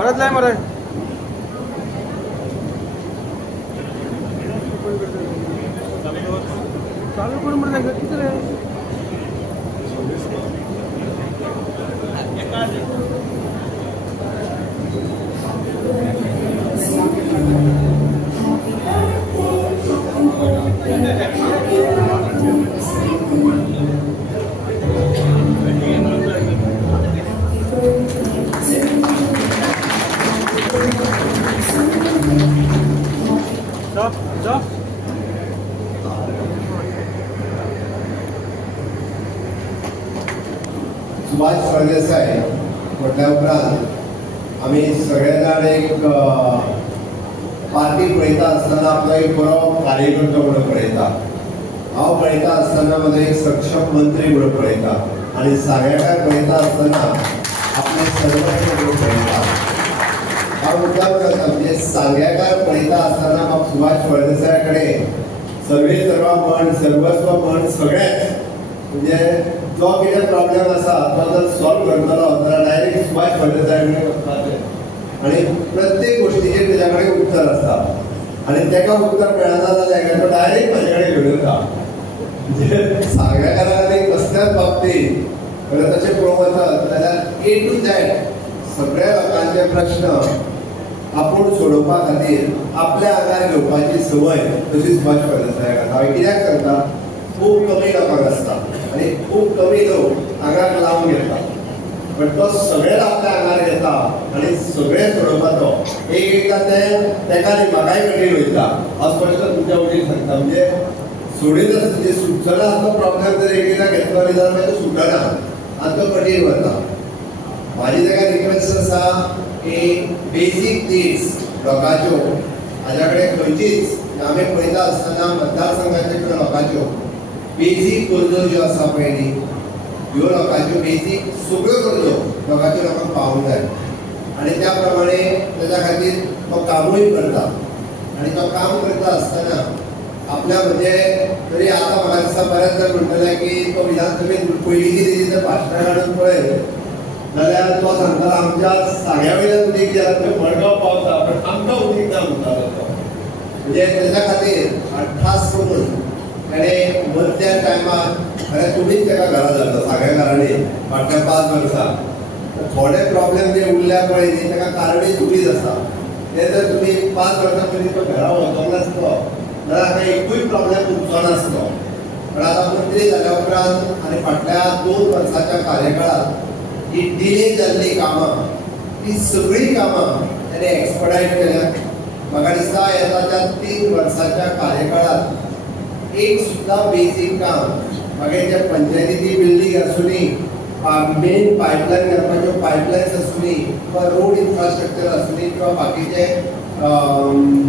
परत जाय मरे चालू करून मरे किती रे सुभाष फळदेसाय म्हटल्या उपरांत आम्ही सगळे जाण एक पार्टी पळयता आसतना आपलो एक बरो कार्यकर्तो म्हणून पळयता। हांव पळयता आसतना म्हजो एक सक्षम मंत्री म्हणून पळयता आनी सागेकार पळयता आसतना आपले सर्वस्व म्हणून पळयता। हांव मुद्दाम करता म्हणजे सांग्याकार पळयता आसतना म्हाका सुभाष फळदेसाया कडेन सर्वे सर्वा म्हण सर्वस्व म्हण सगळेंच म्हणजे जो कितें प्रॉब्लेम आसा तो जर सॉल्व करतलो जाल्यार डायरेक्ट सुभाष फळदेसाय कडेन वचपाचें आनी प्रत्येक गोष्टीचेर तेज्या कडेन उत्तर आसता आनी तेका उत्तर मेळना जाल्यार तो डायरेक्ट म्हाजे कडेन घेवन येता। म्हणजे सांग्याकाराक एक कसल्याच बाबतींत तशें पळोवंक वचत जाल्यार ए टू झेड सगळ्या लोकांचे प्रश्न आपूण सोडोवपा खातीर आपल्या आंगार घेवपाची संवय तशी सुभाष फळदेसायाक आसा। हांवें कित्याक सांगता खूब कमी लोकांक आसता आनी खूब कमी लोक आंगार लावन घेतात पण तो सगळे आपल्या आंगार घेता आनी सगळे सोडोवपाचो एक एकदा तेका न्ही म्हाकाय कठीण वयता हांव स्पश्ट तुमच्या वतीन सांगता। म्हणजे सोडीत म्हणजे सुटना असो प्रॉब्लेम जर एक एकदा घेतलो न्ही जाल्यार मागीर तो सुटना आनी तो कठीण वता। म्हाजी तेका रिक्वेस्ट आसा की बेसीक नीड्स लोकांच्यो हाज्या कडेन खंयचीच आमी पळयता आसतना मतदारसंघाच्या लोकांच्यो बेसीक गरजो ज्यो आसा पळय न्ही ह्यो लोकांच्यो बेसीक सगळ्यो गरजो लोकांच्या लोकांक पावूंक जाय आनी त्या प्रमाणे तेज्या खातीर तो कामूय करता आनी तो काम करता आसतना आपल्या म्हणजे तरी आतां म्हाका दिसता बऱ्याच जाण म्हणटले की तो विधानसभेत पयलीं कितें तें भाशणां काडून पळय जाल्यार तो सांगतालो आमच्या साग्या वयल्यान उदीक जें आसा तें मडगांव पावता पण आमकां उदीक ना म्हणटालो तो। म्हणजे तेज्या खातीर खास करून ताणें मदल्या टायमार खरें तुमीच तेका घरा धाडलो सागेकारांनी फाटल्या 5 वर्सां थोडे प्रॉब्लेम जे उरल्या पळय न्ही तेका कारणे तुमीच आसा। ते जर तुमी 5 वर्सां पयलीं तो घरा वचोंक नासलो जाल्यार हांगा एकूय प्रॉब्लेम उरचो नासलो। पण आतां मंत्री जाल्या उपरांत आनी फाटल्या 2 वर्सांच्या कार्यकाळांत ही डिले जाल्ली कामां ती सगळीं कामां ताणें एक्सपर्टायट केल्यात। म्हाका दिसता येताच्या 3 वर्सांच्या कार्यकाळांत एक सुद्धा बेसिक काम मागीर जे पंचायतीची बिल्डींग आसूनी मेन पायपलायन घालपाच्यो पायपलायन्स आसूनी किंवा रोड इन्फ्रास्ट्रक्चर आसूनी किंवा बाकीचे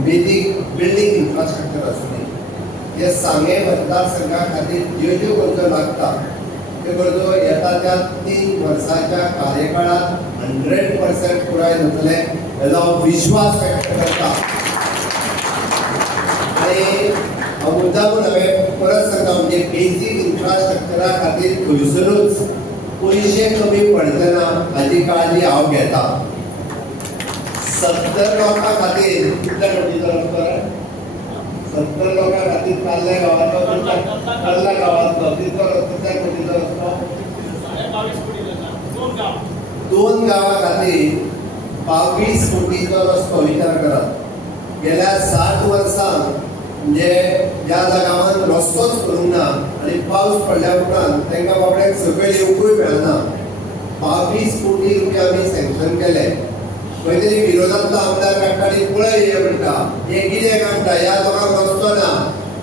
बेसिक बिल्डींग इन्फ्रास्ट्रक्चर आसूनी हे सांगे मतदारसंघा खातीर ज्यो ज्यो गरजो लागता त्यो गरजो येताच्या 3 वर्सांच्या कार्यकाळांत 100% पुराय जातले हेजो हांव विश्वास व्यक्त करता। आनी मुद्दामून हांवें परत सांगता म्हणजे बेसीक इन्फ्रास्ट्रक्चरा खातीर खंयसरूच पयशे कमी पडचना हाची काळजी हांव घेता। 70 लोकां खातीर कितल्या कोटीचो रस्तो रे 70 लोकां खातीर काल्ल्या गांवांतलो कितल्या कोटीचो रस्तो 2 गांवां खातीर 22 कोटीचो रस्तो विचार करात। गेल्या 60 वर्सां म्हणजे ज्या गांवांत रस्तोच करूंक ना आनी पावस पडल्या उपरांत तांकां बाबड्यांक सकयल येवंकूय मेळना 22 कोटी रुपया आमी सँक्शन केले। खंय तरी विरोधांतलो आमदार काडटानी पळय हे म्हणटा हे कितें काडटा ह्या लोकांक रस्तो ना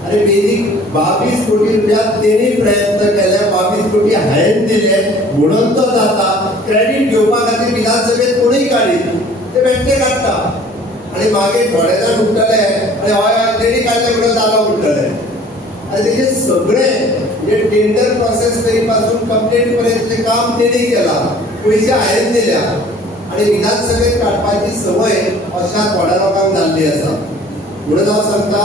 आनी बेसीक 22 कोटी रुपया तेणी प्रयत्न केले 22 कोटी हांवें दिले म्हणून तो जाता। क्रेडीट घेवपा खातीर विधानसभेत कोणूय काडीत ते बेश्टे काडटा आनी मागीर थोडे जाण उठले आनी हय तेणी काडले म्हणून जालो म्हणटले आनी तेजे सगळें म्हणजे टेंडर प्रोसेस करी पासून कंप्लीट पर्यंत काम तेणी केलां पयशे हांवें दिल्या आनी विधानसभेत काडपाची संवय अशा थोड्या लोकांक जाल्ली आसा। म्हणून हांव सांगता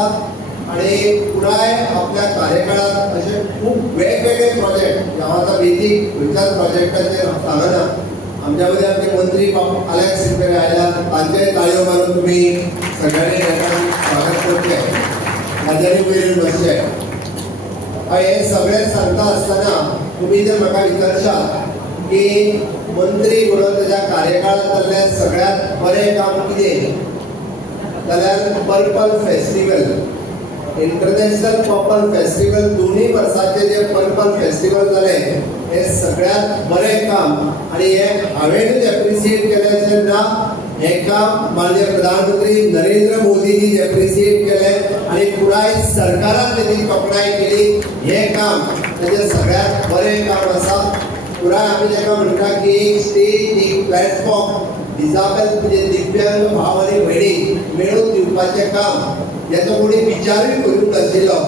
आनी पुराय आपल्या कार्यकाळांत अशे खूब वेगवेगळे प्रोजेक्ट हांव आतां बेसीक खंयच्याच प्रोजेक्टाचेर सांगना आमच्या मध्ये आमचे मंत्री अलेक्स सिंपेरे आयला, तांचे ताळयो मारून तुम्ही सगळ्यांनी स्वागत करचे, तांच्यानी वयर बसचे. हे सगळे सांगता असताना तुम्ही जर म्हाका विचारशात की मंत्री म्हणून त्याच्या कार्यकाळांतले सगळ्यात बरें काम कितें, जाल्यार purple festival, international purple festival, दोन्ही वर्साचे जे पर्पल फेस्टिवल जाले हे सगळ्यात बरें काम. आणि हे हांवेनूच एप्रिशिएट केलें अशें ना, हे काम माननीय प्रधानमंत्री नरेंद्र मोदींनी एप्रिशिएट केलें आणि पुराय सरकारान तेजी तोखणाय केली. हे काम तेजें सगळ्यात बरें काम आसा. पुराय आमी जेका म्हणटा की एक स्टेज, एक प्लॅटफॉर्म डिजाबल म्हणजे दिव्यांग भाव आनी भयणी मेळून दिवपाचें काम, याचो कोणी विचारूय करूंक नाशिल्लो,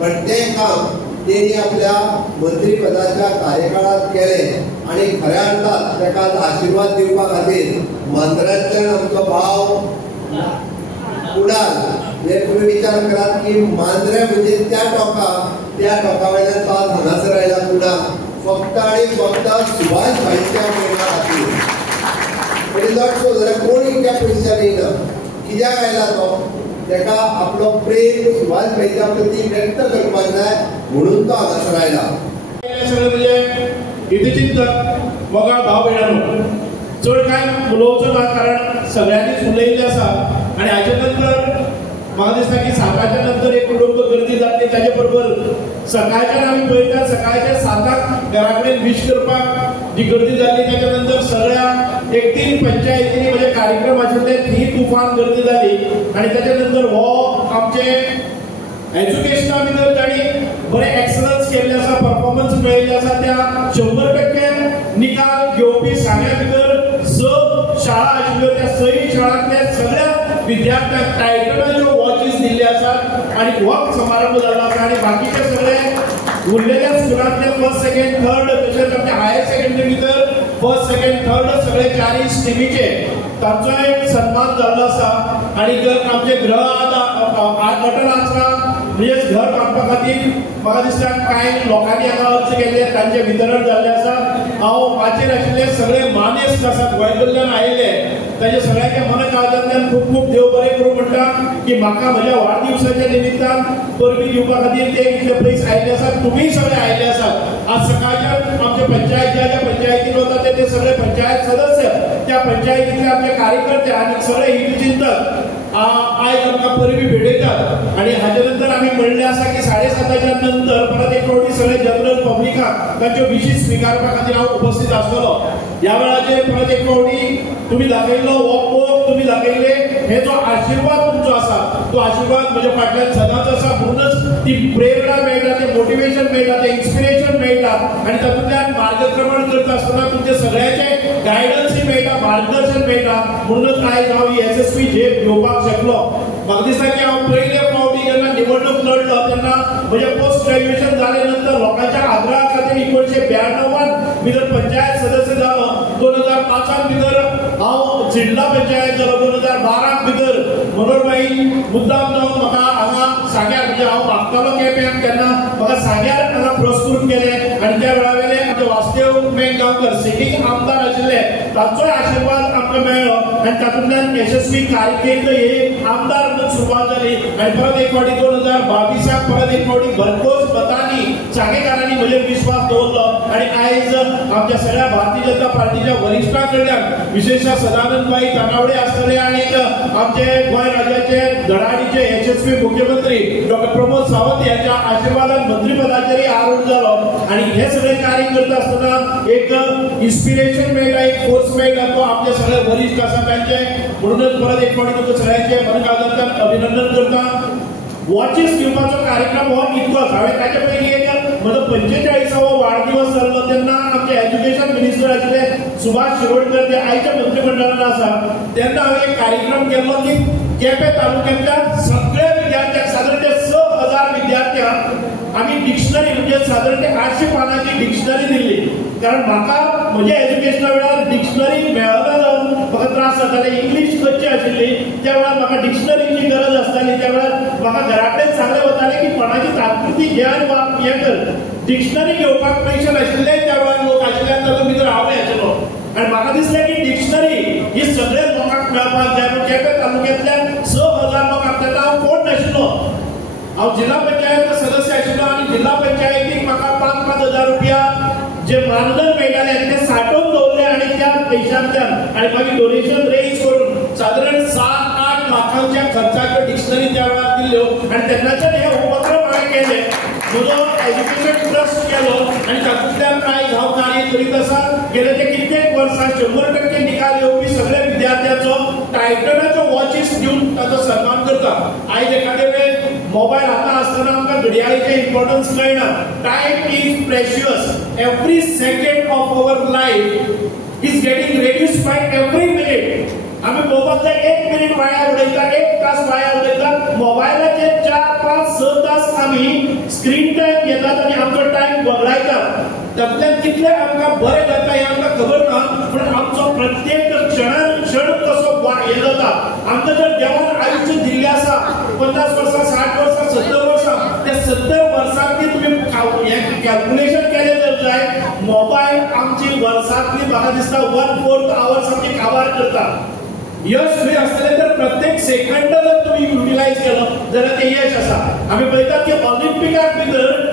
पण तें काम तेणी आपल्या मंत्रीपदाच्या कार्यकाळात केलें. आणि खऱ्या अर्थात ताका आशिर्वाद दिवपा खातीर मांद्रांतल्यान आमचो भाव कुडाल, हे तुम्ही विचार करात की मांद्रे म्हणजे त्या टोका वयल्यान तो हांगासर आयला कुडाल, फक्त आणि फक्त सुभाष भाईच्या प्रेमा खातीर. म्हणजे लक्षो जाल्यार कोण इतक्या पयशांनी येयना, कित्याक आयला तो, ताका आपलो प्रेम सुभाष भाईच्या प्रती व्यक्त करपाक जाय म्हणून तो हांगासर आयला. सगळे म्हणजे हितचिंतक वगाळ भाव भयणांनो, चड कांय उलोवचो ना, कारण सगळ्यांनीच उलयिल्लें आसा. आनी हाचे नंतर म्हाका दिसता की 7च्या नंतर एक कुटुंब गर्दी जातली. ताचे बरोबर सकाळच्यान आमी पळयतात सकाळच्या 7क घरा कडेन विश करपाक जी गर्दी जाली, ताच्या नंतर सगळ्या 1-3 पंचायतींनी म्हणजे कार्यक्रम आशिल्ले ती तुफान गर्दी जाली. आनी ताच्या नंतर हो आमचे एज्युकेशना भितर तांणी बरे एक्सलन्स केल्ले आसा, परफॉर्मन्स मेळिल्ले आसा. त्या 100% निकाल घेवपी सांग्या भितर 6 शाळा आशिल्ल्यो, त्या 6 शाळांतल्या सगळ्या विद्यार्थ्यांक टायटलाच्यो वॉचीस दिल्ले आसात आनी हो समारंभ जाल्लो आसा. आनी बाकीचे सगळे उरलेल्या स्कुलांतले फर्स्ट, सेकंड, थर्ड, तशेंच आमच्या हायर सेकंडरी भितर फर्स्ट, सेकंड, थर्ड सगळे 4 स्ट्रिमीचे तांचो एक सन्मान जाल्लो आसा. आनी आमचे गृह अटल आसरा म्हणजे घर बांदपा खातीर म्हाका दिसता कांय लोकांनी हांगा अर्ज केल्ले, तांचे वितरण जाल्लें आसा. हांव माचयेर आशिल्ले सगळे मानेस्त आसात गोंय कडल्यान आयिल्ले, ताचे सगळ्यांच्या मन काळजांतल्यान खूब खूब देव बरें करूं म्हणटा की म्हाका म्हज्या वाडदिवसाच्या निमित्तान परबी दिवपा खातीर ते इतले पयस आयिल्ले आसात. तुमी सगळे आयिल्ले आसात. आज सकाळच्या आमचे पंचायत ज्या पंचायतीन वता ते सगळे पंचायत सदस्य, त्या पंचायतीतले आमचे कार्यकर्ते आनी सगळे हितचिंतक आयज आमकां परबी भेटयतात. आनी हाचे नंतर आमी म्हणलें आसा की 7:30च्या नंतर परत एक फावटी सगळे जनरल पब्लिकाक तांच्यो विशीस स्विकारपा खातीर हांव उपस्थित आसतलो. ह्या वेळाचेर परत एक फावटी तुमी दाखयल्लो हो मोग, तुमी दाखयल्ले हे जो आशिर्वाद तुमचो आसा, तो आशिर्वाद म्हज्या फाटल्यान सदांच आसा. म्हणूनच ती प्रेरणा मेळटा, ते मोटिवेशन मेळटा, ते इन्स्पिरेशन मेळटा. आनी तातूंतल्यान मार्गक्रमण करता आसतना तुमचे सगळ्यांचे गायडन्सूय मेळटा, मार्गदर्शन मेळटा. म्हणूनच आयज हांव ही यशस्वी झेप घेवपाक शकलो. म्हाका दिसता की हांव पयले फावटी जेन्ना निवडणूक लढलो तेन्ना म्हजें पोस्ट ग्रॅज्युएशन जाले नंतर लोकांच्या आग्रहा खातीर 1992 भितर पंचायत सदस्य जालो. 2005 भितर हांव जिल्हा पंचायत जालो. 2012 भितर मनोहरबाई मुद्दाम जावन म्हाका हांगा सांग्यार म्हणजे हांव मागतालो केप्यां तेन्ना म्हाका सांग्यार हांगा पुरस्कृत केलें. आनी त्या वेळा वयले आमचे वासुदेव मेंगांवकर सिटींग आमदार आशिल्ले, तांचोय आशिर्वाद आमकां मेळ्ळो. आनी तातूंतल्यान यशस्वी कारकीर्द ही आमदार म्हणून सुरवात जाली. आनी परत एक फावटी 2022 परत एक फावटी भरघोस मतांनी चांगेकारांनी म्हजेर विश्वास दवरलो. आनी आयज आमच्या सगळ्या भारतीय जनता पार्टीच्या वरिश्ठां कडल्यान विशेषतः सदानंदबाई तानावडे आसतले आनी आमचे गोंय राज्याचे धडाडीचे यशस्वी मुख्यमंत्री डॉ. प्रमोद सावंत यांच्या आशिर्वादान मंत्रीपदाचेरय आरूढ जालो. आनी हे सगळे कार्य करता आसतना एक इन्स्पिरेशन मेळटा, एक फोर्स मेळटा, तो आपले सगळे वरिश्ठ आसा तांचे. म्हणूनच परत एक फावटी तुमकां सगळ्यांचे मनकाळजांतल्यान अभिनंदन करता. वॉचीस दिवपाचो कार्यक्रम हो इतकोच. हांवें ताचे पयलीं एक म्हजो 45वो वाडदिवस जाल्लो तेन्ना आमचे एज्युकेशन मिनिस्टर आशिल्ले सुभाष शिरोडकर, ते आयच्या मंत्रिमंडळान आसा, तेन्ना हांवें एक कार्यक्रम केल्लो की केपें तालुक्यांतल्या सगळ्या विद्यार्थ्यांक सादारण 6,000 विद्यार्थ्यांक आमी डिक्शनरी म्हणजे सादारण 800 पानांची डिक्शनरी दिल्ली. कारण म्हाका म्हज्या एज्युकेशना वेळार डिक्शनरी मेळना जावन म्हाका त्रास जाताले. इंग्लीश कच्ची आशिल्ली, त्या वेळार म्हाका डिक्शनरीची गरज आसताली. त्या वेळार म्हाका घरा कडेन सांगलें वतालें की कोणाची तात्पुरती ज्ञान हें कर. डिक्शनरी घेवपाक पयशे नाशिल्ले त्या वेळार लोक आशिल्ल्यान तातूंत भितर हांवूय आशिल्लो. आणि म्हाका दिसलें की डिक्शनरी ही सगळे लोकांक मेळपाक जाय. पूण केपें तालुक्यांतल्यान 6,000 लोकांक तेन्ना हांव कोण नाशिल्लो. हांव जिल्हा पंचायत सदस्य आशिल्लो आनी जिल्हा पंचायतीक म्हाका 5-5 हजार रुपया जे मानधन मेळटाले ते सांठोवन दवरले आनी त्या पयशांतल्यान आनी मागीर डोनेशन रेज करून सादारण 7-8 लाखांच्या खर्चाच्यो डिक्शनरी त्या वेळार दिल्ल्यो आनी तेन्नाच्यान हे उपक्रम हांवें केले. म्हजो एज्युकेशन ट्रस्ट केलो आनी तातूंतल्यान आयज हांव कार्य करीत आसा. गेले ते कित्येक वर्सां 100% निकाल येवपी सगळे विद्यार्थ्यांचो टायटनाच्यो वॉचीस दिवन ताचो सन्मान करता. आयज एखादे वेळेस मोबायल हातांत आसतना आमकां घडयाळीचें इम्पॉर्टन्स कळना. Time is precious. Every second of our life is getting reduced by every minute. आम्ही मोबाईलचा 1 मिनिट वाया उडयता, 1 तास वाया उडयता. मोबायलाचे 4-5-6 तास आम्ही स्क्रीन टाइम घेतात आणि आमचो टाइम वगडायतात. त्यातल्यान कितले आमकां बरें जाता हें आमकां खबर ना. पूण आमचो प्रत्येक क्षण कसो हे जाता. आमकां जर देवान आयुश्य दिल्लें आसा 50 वर्सां, 60 वर्सां, 70 वर्सां, त्या 70 वर्सांतली तुमी कॅल्क्युलेशन केलें जर जाय, मोबायल आमची वर्सांतली म्हाका दिसता 1/4 आवर्स आमची काबार करता. यश खंय आसतलें तर प्रत्येक सेकंड जर तुम्ही युटिलायज केलो जाल्यार ते यश आसा. आमी पळयतात की ऑलिंपिकाक भितर